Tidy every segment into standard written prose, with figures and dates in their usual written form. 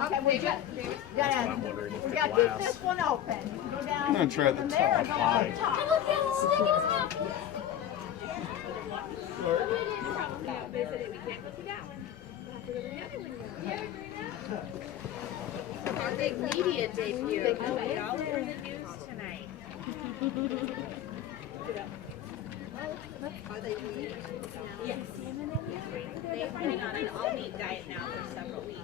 Okay, we got to get this one open. Go down I'm gonna try the from there and go on top. top. Our big media debut. All over the news tonight. Are they vegan? Yes. They've been on an all-meat diet now for several weeks.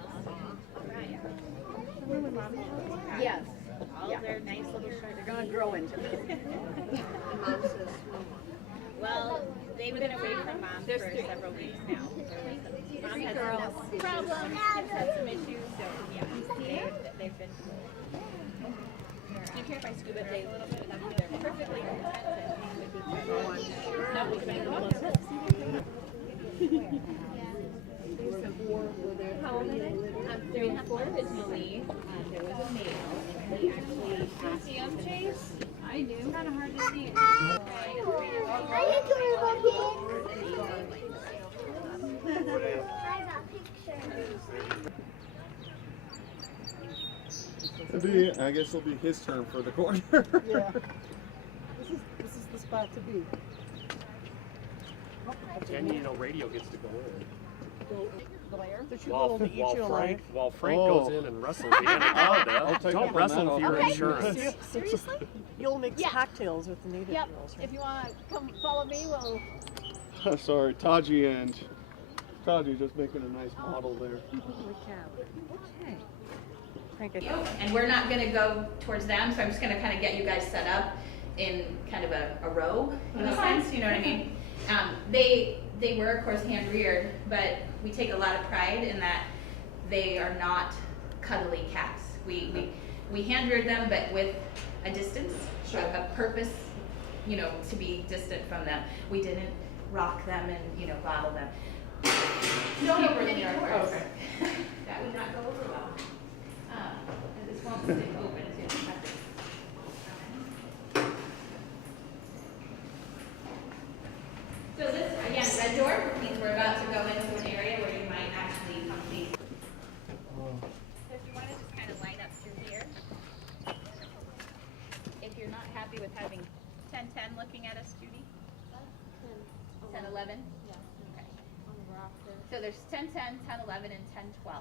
Yes. All their nice little short. They're going to grow into it. Well, they've been away from mom for several weeks now. Mom has some problems, has had some issues, so yeah, they've been. Do you care if I scuba dive a little bit? They're perfectly content and would be fine. No, we can make them closer. How old are they? 3 and 4 originally. There was a male, and he actually passed. See him, Chase? I do. It's kind of hard to see. I guess it'll be his turn for the corner. Yeah. This is the spot to be. Jenny, radio gets to go in. While Frank goes in and wrestles the Anaconda, don't wrestle for your insurance. Seriously? You'll mix cocktails with the native girls, right? If you want to come follow me, we'll... Sorry, Taji and Taji just making a nice model there. Okay. And we're not going to go towards them, so I'm just going to kind of get you guys set up in kind of a row, in a sense, you know what I mean? They were, of course, hand-reared, but we take a lot of pride in that they are not cuddly cats. We hand-reared them, but with a distance, a purpose, you know, to be distant from them. We didn't rock them and, bottle them. Don't open any doors. That would not go over well. And this won't stick open as soon as you have it. So this, again, red door means we're about to go into an area where you might actually come see. So if you want to just kind of line up through here. If you're not happy with having 10-10 looking at us, Judy? 10-11? Yeah. Okay. On the roster. So there's 10-10, 10-11, and 10-12.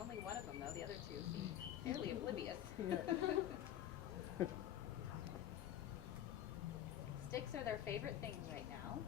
Only one of them, though. The other two seem fairly oblivious. Sticks are their favorite things right now.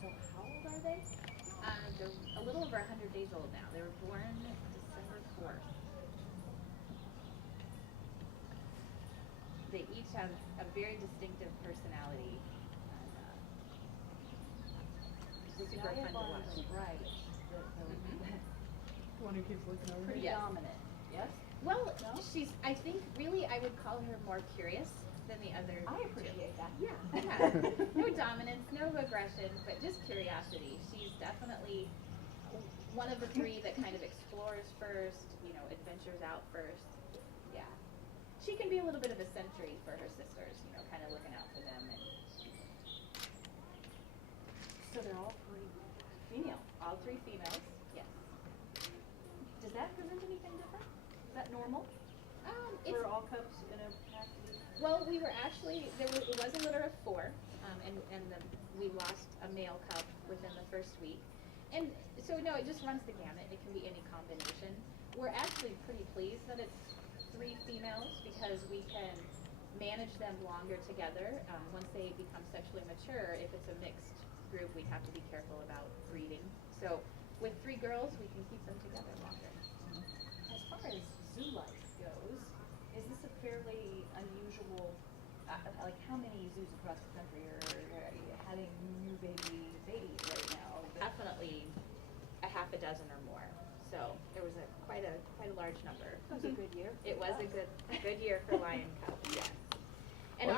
So how old are they? They're a little over 100 days old now. They were born December 4th. They each have a very distinctive personality. And, super fun to watch. Right. The one who keeps looking over. Pretty dominant. Yes? Well, she's, I think, really, I would call her more curious. than the other I two. appreciate that. Yeah. No dominance, no aggression, but just curiosity. She's definitely one of the three that kind of explores first, adventures out first. Yeah. She can be a little bit of a sentry for her sisters, kind of looking out for them. And So they're all three female. all three females, yes. Does that present anything different? Is that normal It's, for all cubs in a pack? well, we were actually, it was a litter of 4, we lost a male cub within the first week. And so, no, it just runs the gamut. It can be any combination. We're actually pretty pleased that it's 3 females because we can manage them longer together. Once they become sexually mature, if it's a mixed group, we have to be careful about breeding. So with 3 girls, we can keep them together longer. As far as zoo life goes, is this a fairly unusual, like how many zoos across the country are having new babies right now? Definitely a half a dozen or more. So there was quite a large number. That was a good year. It was a good year for lion cubs, yes. And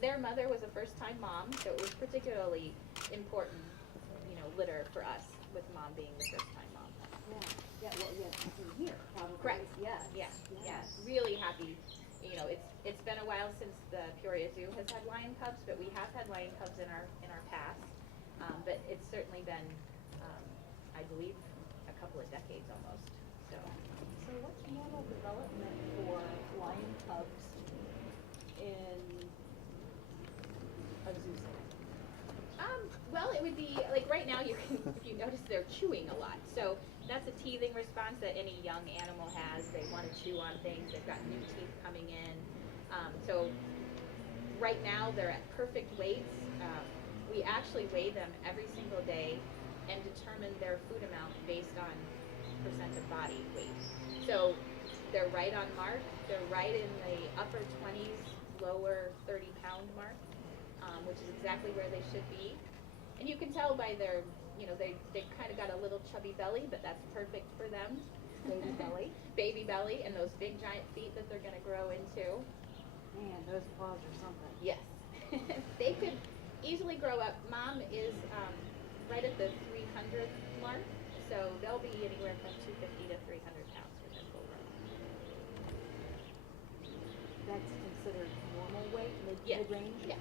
their mother was a first-time mom, so it was particularly important, litter for us, with mom being the first-time mom. Here, probably. Correct. Yes. Yeah. Really happy. It's been a while since the Peoria Zoo has had lion cubs, but we have had lion cubs in our past. But it's certainly been, I believe, a couple of decades almost. So what's normal development for lion cubs in a zoo setting? Well, it would be, like right now, you can, if you notice, they're chewing a lot. So that's a teething response that any young animal has. They want to chew on things. They've got new teeth coming in. So right now, they're at perfect weights. We actually weigh them every single day and determine their food amount based on percent of body weight. So they're right on mark. They're right in the upper 20s, lower 30-pound mark, which is exactly where they should be. And you can tell by their, they've kind of got a little chubby belly, but that's perfect for them. Baby belly. Baby belly, and those big giant feet that they're going to grow into. Man, those paws are something. Yes. They could easily grow up. Mom is right at the 300 mark, so they'll be anywhere from 250 to 300 pounds when they're full grown. That's considered normal weight, Yeah. mid-range? Yeah.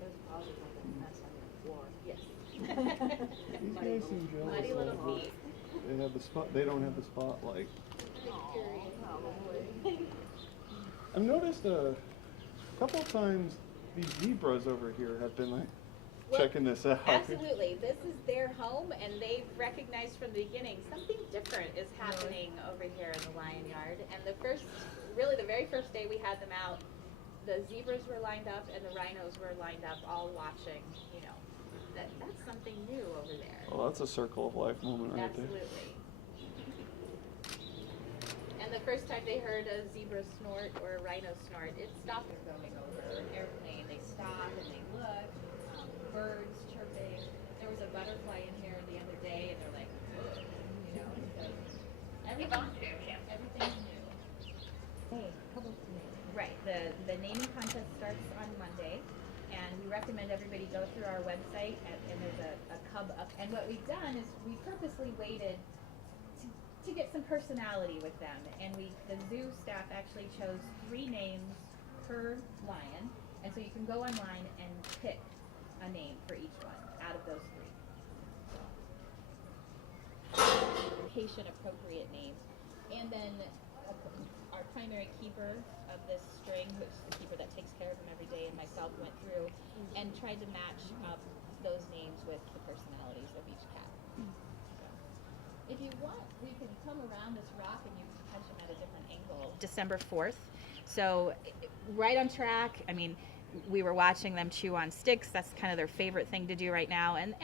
Those paws are like a mess on your floor. Yes. These guys seem jealous. Muddy little feet. They have the spot. They don't have the spotlight. I've noticed a couple times these zebras over here have been like checking this out. Absolutely. This is their home, and they've recognized from the beginning something different is happening over here in the lion yard. And the very first day we had them out, the zebras were lined up and the rhinos were lined up, all watching. That's something new over there. Well, that's a circle of life moment right Absolutely. And the first time they heard a zebra snort or a rhino snort, it stopped them going over an airplane. They stop and they look, birds chirping. There was a butterfly in here the other day, and they're like, so everything's new. Hey, couple of Right. The naming contest starts on Monday, and we recommend everybody go through our website, and there's a cub up. And what we've done is we purposely waited to get some personality with them, and the zoo staff actually chose 3 names per lion, and so you can go online and pick a name for each one out of those 3. Location appropriate names, and then our primary keeper of this string, which is the keeper that takes care of him every day, and myself went through and tried to match up those names with the personalities of each cat. So, if you want, we can come around this rock and you can catch them at a different angle. December 4th. So right on track. I mean, we were watching them chew on sticks. That's kind of their favorite thing to do right now. And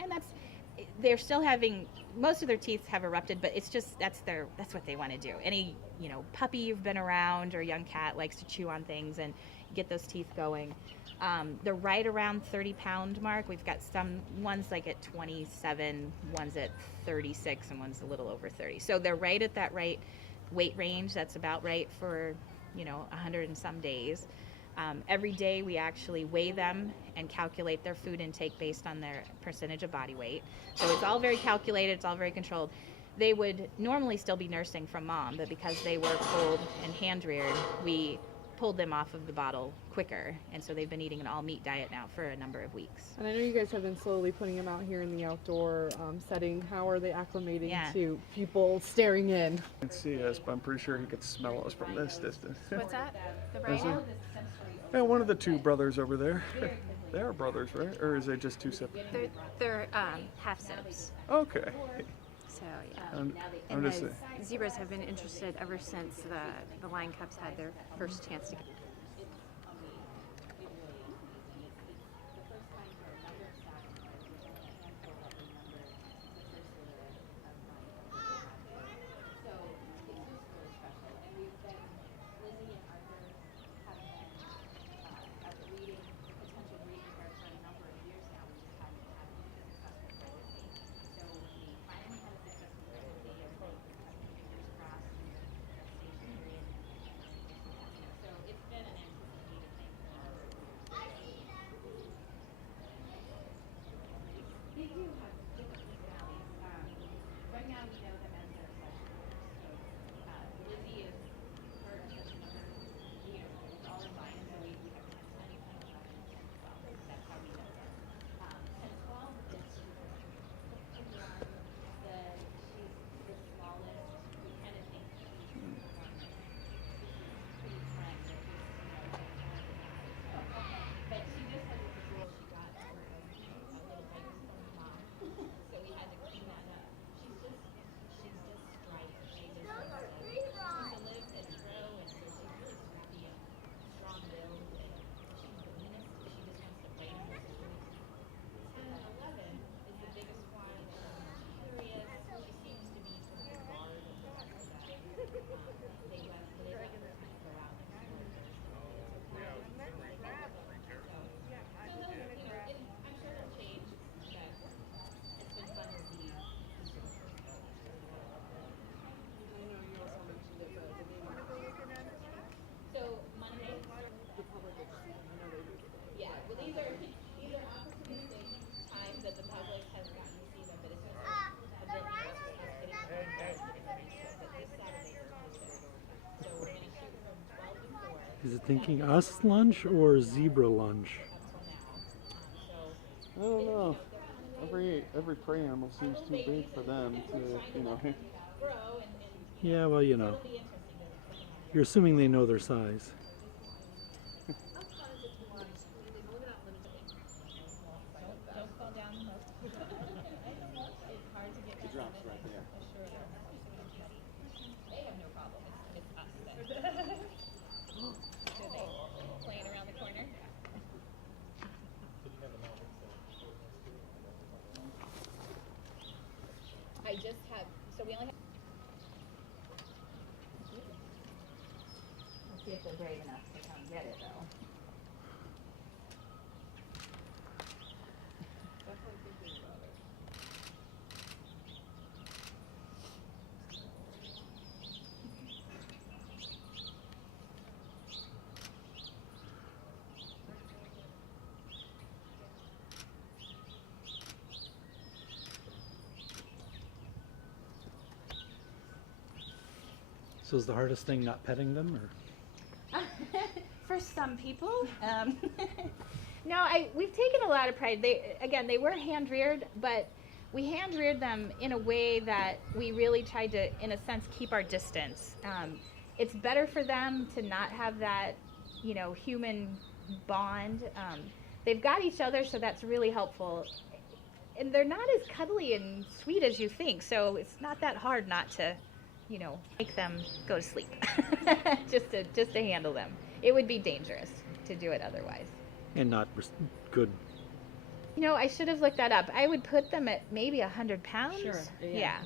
they're still having, most of their teeth have erupted, but it's just, that's what they want to do. Any, puppy you've been around or young cat likes to chew on things and get those teeth going. They're right around 30-pound mark. We've got some ones like at 27, ones at 36, and one's a little over 30. So they're right at that right weight range. That's about right for 100 and some days. Every day we actually weigh them and calculate their food intake based on their percentage of body weight. So it's all very calculated, it's all very controlled. They would normally still be nursing from mom, but because they were pulled and hand reared, we pulled them off of the bottle quicker, and so they've been eating an all meat diet now for a number of weeks. And I know you guys have been slowly putting them out here in the outdoor setting. How are they acclimating to people staring in? I can see us, but I'm pretty sure he could smell us from this distance. What's that? The Is brain? it? Yeah, one of the two brothers over there. They are brothers, right? Or is it just two separate? They're half sibs. Okay. So yeah. I'm And just the saying. zebras have been interested ever since the lion cubs had their first chance to. Is it thinking us lunch or zebra lunch? I don't know. Every prey animal seems too big for them to, Yeah, well, you're assuming they know their size. I just have, so we only have. Let's see if they're brave enough to come get it, though. Definitely thinking about it. So is the hardest thing not petting them, or? For some people. No, we've taken a lot of pride. They were hand reared, but we hand reared them in a way that we really tried to, in a sense, keep our distance. It's better for them to not have that, human bond. They've got each other, so that's really helpful. And they're not as cuddly and sweet as you think, so it's not that hard not to, make them go to sleep, just to handle them. It would be dangerous to do it otherwise. And not good. I should have looked that up. I would put them at maybe 100 pounds. Sure. Yeah.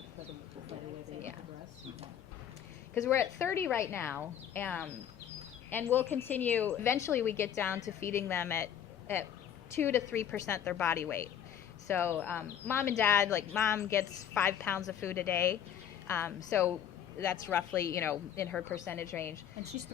Because we're at 30 right now, and we'll continue. Eventually, we get down to feeding them at 2 to 3% their body weight. So mom and dad, mom gets 5 pounds of food a day. So that's roughly, in her percentage range. And she's